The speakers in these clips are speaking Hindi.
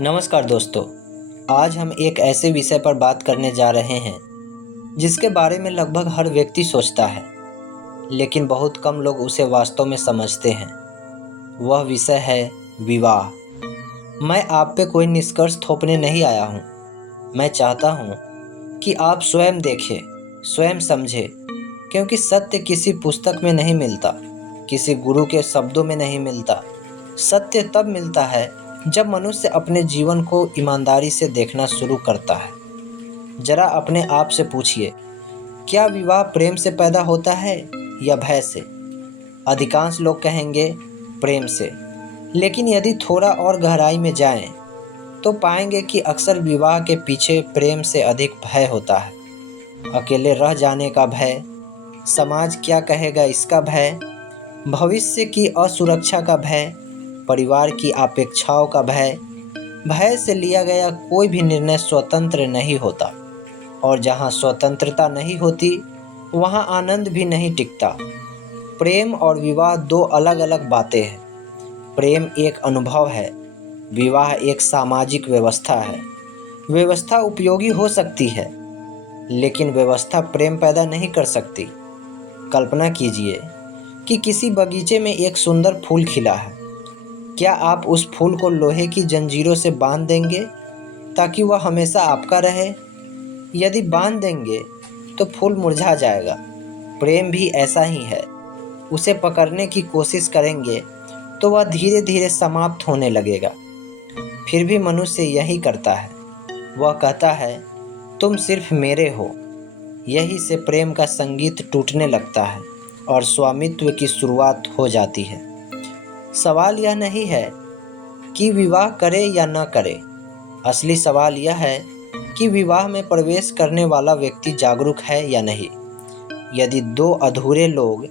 नमस्कार दोस्तों। आज हम एक ऐसे विषय पर बात करने जा रहे हैं जिसके बारे में लगभग हर व्यक्ति सोचता है, लेकिन बहुत कम लोग उसे वास्तव में समझते हैं। वह विषय है विवाह। मैं आप पे कोई निष्कर्ष थोपने नहीं आया हूँ। मैं चाहता हूँ कि आप स्वयं देखें, स्वयं समझें, क्योंकि सत्य किसी पुस्तक में नहीं मिलता, किसी गुरु के शब्दों में नहीं मिलता। सत्य तब मिलता है जब मनुष्य अपने जीवन को ईमानदारी से देखना शुरू करता है। जरा अपने आप से पूछिए, क्या विवाह प्रेम से पैदा होता है या भय से? अधिकांश लोग कहेंगे प्रेम से, लेकिन यदि थोड़ा और गहराई में जाएं, तो पाएंगे कि अक्सर विवाह के पीछे प्रेम से अधिक भय होता है। अकेले रह जाने का भय, समाज क्या कहेगा इसका भय, भविष्य की असुरक्षा का भय, परिवार की अपेक्षाओं का भय। भय से लिया गया कोई भी निर्णय स्वतंत्र नहीं होता, और जहाँ स्वतंत्रता नहीं होती वहाँ आनंद भी नहीं टिकता। प्रेम और विवाह दो अलग अलग बातें हैं। प्रेम एक अनुभव है, विवाह एक सामाजिक व्यवस्था है। व्यवस्था उपयोगी हो सकती है, लेकिन व्यवस्था प्रेम पैदा नहीं कर सकती। कल्पना कीजिए कि किसी बगीचे में एक सुंदर फूल खिला है। क्या आप उस फूल को लोहे की जंजीरों से बांध देंगे ताकि वह हमेशा आपका रहे? यदि बांध देंगे तो फूल मुरझा जाएगा। प्रेम भी ऐसा ही है। उसे पकड़ने की कोशिश करेंगे तो वह धीरे धीरे समाप्त होने लगेगा। फिर भी मनुष्य यही करता है। वह कहता है, तुम सिर्फ मेरे हो। यही से प्रेम का संगीत टूटने लगता है और स्वामित्व की शुरुआत हो जाती है। सवाल यह नहीं है कि विवाह करे या न करे। असली सवाल यह है कि विवाह में प्रवेश करने वाला व्यक्ति जागरूक है या नहीं। यदि दो अधूरे लोग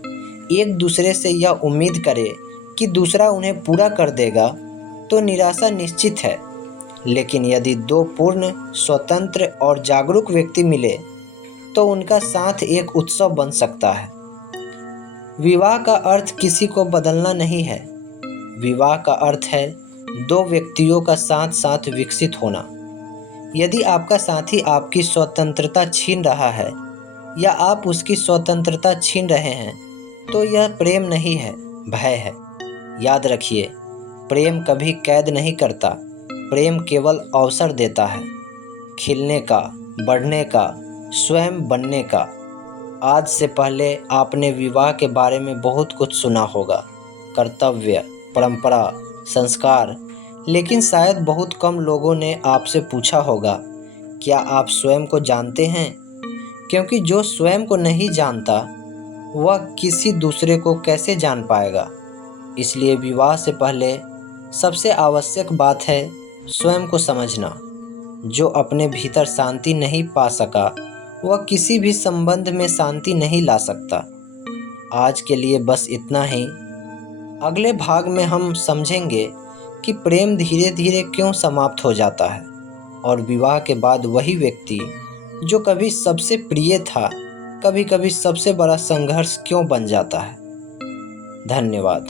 एक दूसरे से यह उम्मीद करें कि दूसरा उन्हें पूरा कर देगा, तो निराशा निश्चित है। लेकिन यदि दो पूर्ण, स्वतंत्र और जागरूक व्यक्ति मिले, तो उनका साथ एक उत्सव बन सकता है। विवाह का अर्थ किसी को बदलना नहीं है। विवाह का अर्थ है दो व्यक्तियों का साथ साथ विकसित होना। यदि आपका साथी आपकी स्वतंत्रता छीन रहा है या आप उसकी स्वतंत्रता छीन रहे हैं, तो यह प्रेम नहीं है, भय है। याद रखिए, प्रेम कभी कैद नहीं करता। प्रेम केवल अवसर देता है, खिलने का, बढ़ने का, स्वयं बनने का। आज से पहले आपने विवाह के बारे में बहुत कुछ सुना होगा, कर्तव्य, परंपरा, संस्कार, लेकिन शायद बहुत कम लोगों ने आपसे पूछा होगा, क्या आप स्वयं को जानते हैं? क्योंकि जो स्वयं को नहीं जानता, वह किसी दूसरे को कैसे जान पाएगा? इसलिए विवाह से पहले सबसे आवश्यक बात है स्वयं को समझना। जो अपने भीतर शांति नहीं पा सका, वह किसी भी संबंध में शांति नहीं ला सकता। आज के लिए बस इतना ही। अगले भाग में हम समझेंगे कि प्रेम धीरे धीरे क्यों समाप्त हो जाता है, और विवाह के बाद वही व्यक्ति जो कभी सबसे प्रिय था, कभी कभी सबसे बड़ा संघर्ष क्यों बन जाता है। धन्यवाद।